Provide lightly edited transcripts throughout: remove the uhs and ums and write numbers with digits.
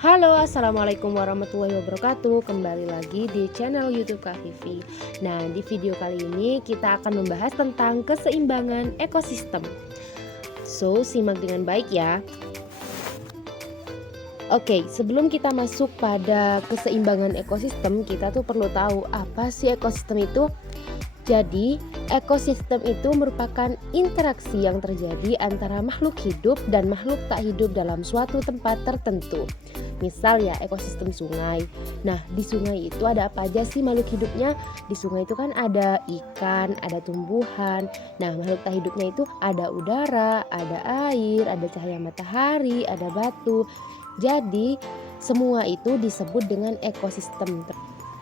Halo, assalamualaikum warahmatullahi wabarakatuh. Kembali lagi di channel YouTube Kak Vivi. Nah, di video kali ini kita akan membahas tentang keseimbangan ekosistem. So, simak dengan baik ya. Oke, sebelum kita masuk pada keseimbangan ekosistem, kita tuh perlu tahu apa sih ekosistem itu. Jadi, ekosistem itu merupakan interaksi yang terjadi antara makhluk hidup dan makhluk tak hidup dalam suatu tempat tertentu. Misal ya, ekosistem sungai. Nah, di sungai itu ada apa aja sih makhluk hidupnya? Di sungai itu kan ada ikan, ada tumbuhan. Nah, makhluk tak hidupnya itu ada udara, ada air, ada cahaya matahari, ada batu. Jadi, semua itu disebut dengan ekosistem.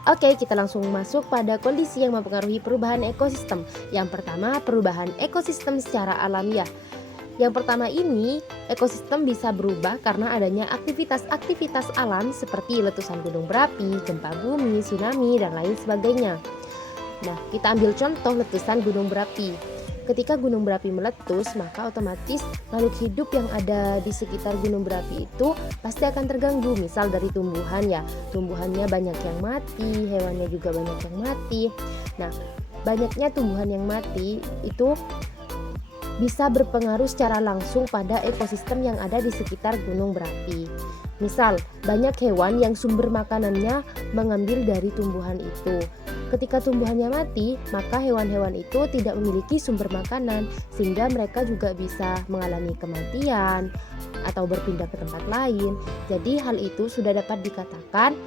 Oke, kita langsung masuk pada kondisi yang mempengaruhi perubahan ekosistem. Yang pertama, perubahan ekosistem secara alamiah. Yang pertama ini, ekosistem bisa berubah karena adanya aktivitas-aktivitas alam seperti letusan gunung berapi, gempa bumi, tsunami, dan lain sebagainya. Nah, kita ambil contoh letusan gunung berapi. Ketika gunung berapi meletus, maka otomatis makhluk hidup yang ada di sekitar gunung berapi itu pasti akan terganggu. Misal dari tumbuhan ya, tumbuhannya banyak yang mati, hewannya juga banyak yang mati. Nah, banyaknya tumbuhan yang mati itu bisa berpengaruh secara langsung pada ekosistem yang ada di sekitar gunung berapi. Misal, banyak hewan yang sumber makanannya mengambil dari tumbuhan itu. Ketika tumbuhannya mati, maka hewan-hewan itu tidak memiliki sumber makanan, sehingga mereka juga bisa mengalami kematian atau berpindah ke tempat lain. Jadi hal itu sudah dapat dikatakan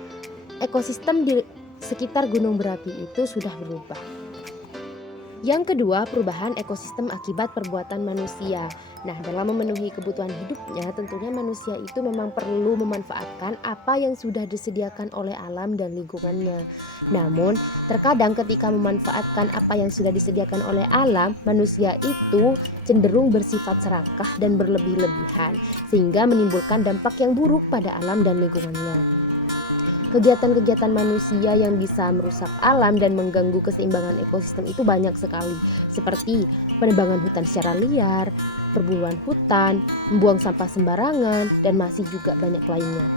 ekosistem di sekitar gunung berapi itu sudah berubah. Yang kedua, perubahan ekosistem akibat perbuatan manusia. Nah, dalam memenuhi kebutuhan hidupnya, tentunya manusia itu memang perlu memanfaatkan apa yang sudah disediakan oleh alam dan lingkungannya. Namun, terkadang ketika memanfaatkan apa yang sudah disediakan oleh alam, manusia itu cenderung bersifat serakah dan berlebih-lebihan, sehingga menimbulkan dampak yang buruk pada alam dan lingkungannya. Kegiatan-kegiatan manusia yang bisa merusak alam dan mengganggu keseimbangan ekosistem itu banyak sekali, seperti penebangan hutan secara liar, perburuan hutan, membuang sampah sembarangan, dan masih juga banyak lainnya.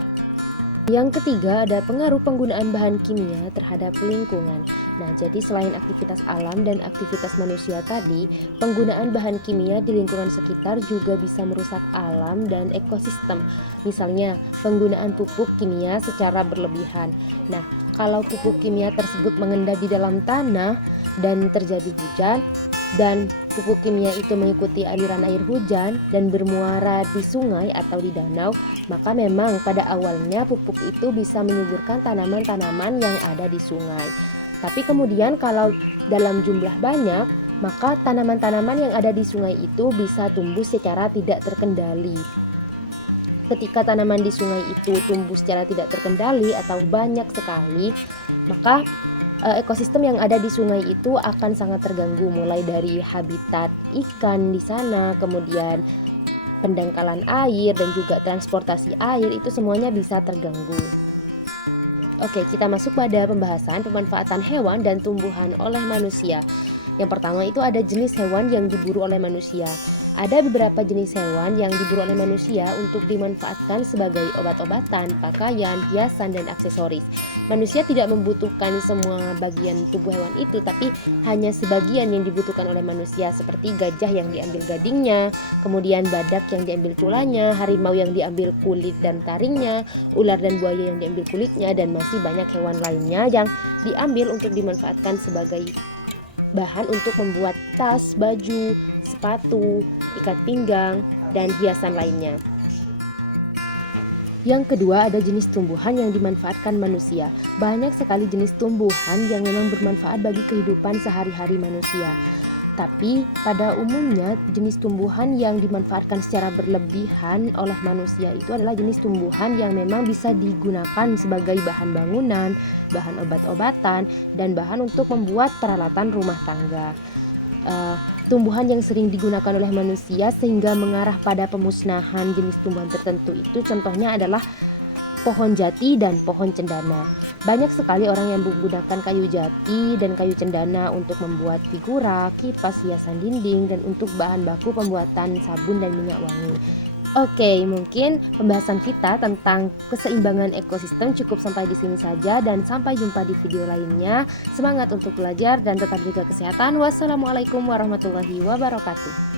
Yang ketiga, ada pengaruh penggunaan bahan kimia terhadap lingkungan. Nah, jadi selain aktivitas alam dan aktivitas manusia tadi, penggunaan bahan kimia di lingkungan sekitar juga bisa merusak alam dan ekosistem. Misalnya, penggunaan pupuk kimia secara berlebihan. Nah, kalau pupuk kimia tersebut mengendap di dalam tanah dan terjadi hujan, dan pupuk kimia itu mengikuti aliran air hujan dan bermuara di sungai atau di danau, maka memang pada awalnya pupuk itu bisa menyuburkan tanaman-tanaman yang ada di sungai. Tapi kemudian kalau dalam jumlah banyak, maka tanaman-tanaman yang ada di sungai itu bisa tumbuh secara tidak terkendali. Ketika tanaman di sungai itu tumbuh secara tidak terkendali atau banyak sekali, maka ekosistem yang ada di sungai itu akan sangat terganggu, mulai dari habitat ikan di sana, kemudian pendangkalan air dan juga transportasi air, itu semuanya bisa terganggu. Oke, kita masuk pada pembahasan pemanfaatan hewan dan tumbuhan oleh manusia. Yang pertama itu ada jenis hewan yang diburu oleh manusia. Ada beberapa jenis hewan yang diburu oleh manusia untuk dimanfaatkan sebagai obat-obatan, pakaian, hiasan, dan aksesoris. Manusia tidak membutuhkan semua bagian tubuh hewan itu, tapi hanya sebagian yang dibutuhkan oleh manusia, seperti gajah yang diambil gadingnya, kemudian badak yang diambil tulangnya, harimau yang diambil kulit dan taringnya, ular dan buaya yang diambil kulitnya, dan masih banyak hewan lainnya yang diambil untuk dimanfaatkan sebagai bahan untuk membuat tas, baju, sepatu, ikat pinggang, dan hiasan lainnya. Yang kedua, ada jenis tumbuhan yang dimanfaatkan manusia. Banyak sekali jenis tumbuhan yang memang bermanfaat bagi kehidupan sehari-hari manusia. Tapi pada umumnya jenis tumbuhan yang dimanfaatkan secara berlebihan oleh manusia itu adalah jenis tumbuhan yang memang bisa digunakan sebagai bahan bangunan, bahan obat-obatan, dan bahan untuk membuat peralatan rumah tangga. Tumbuhan yang sering digunakan oleh manusia sehingga mengarah pada pemusnahan jenis tumbuhan tertentu itu contohnya adalah pohon jati dan pohon cendana. Banyak sekali orang yang menggunakan kayu jati dan kayu cendana untuk membuat figura, kipas, hiasan dinding, dan untuk bahan baku pembuatan sabun dan minyak wangi. Oke, mungkin pembahasan kita tentang keseimbangan ekosistem cukup sampai di sini saja dan sampai jumpa di video lainnya. Semangat untuk belajar dan tetap jaga kesehatan. Wassalamualaikum warahmatullahi wabarakatuh.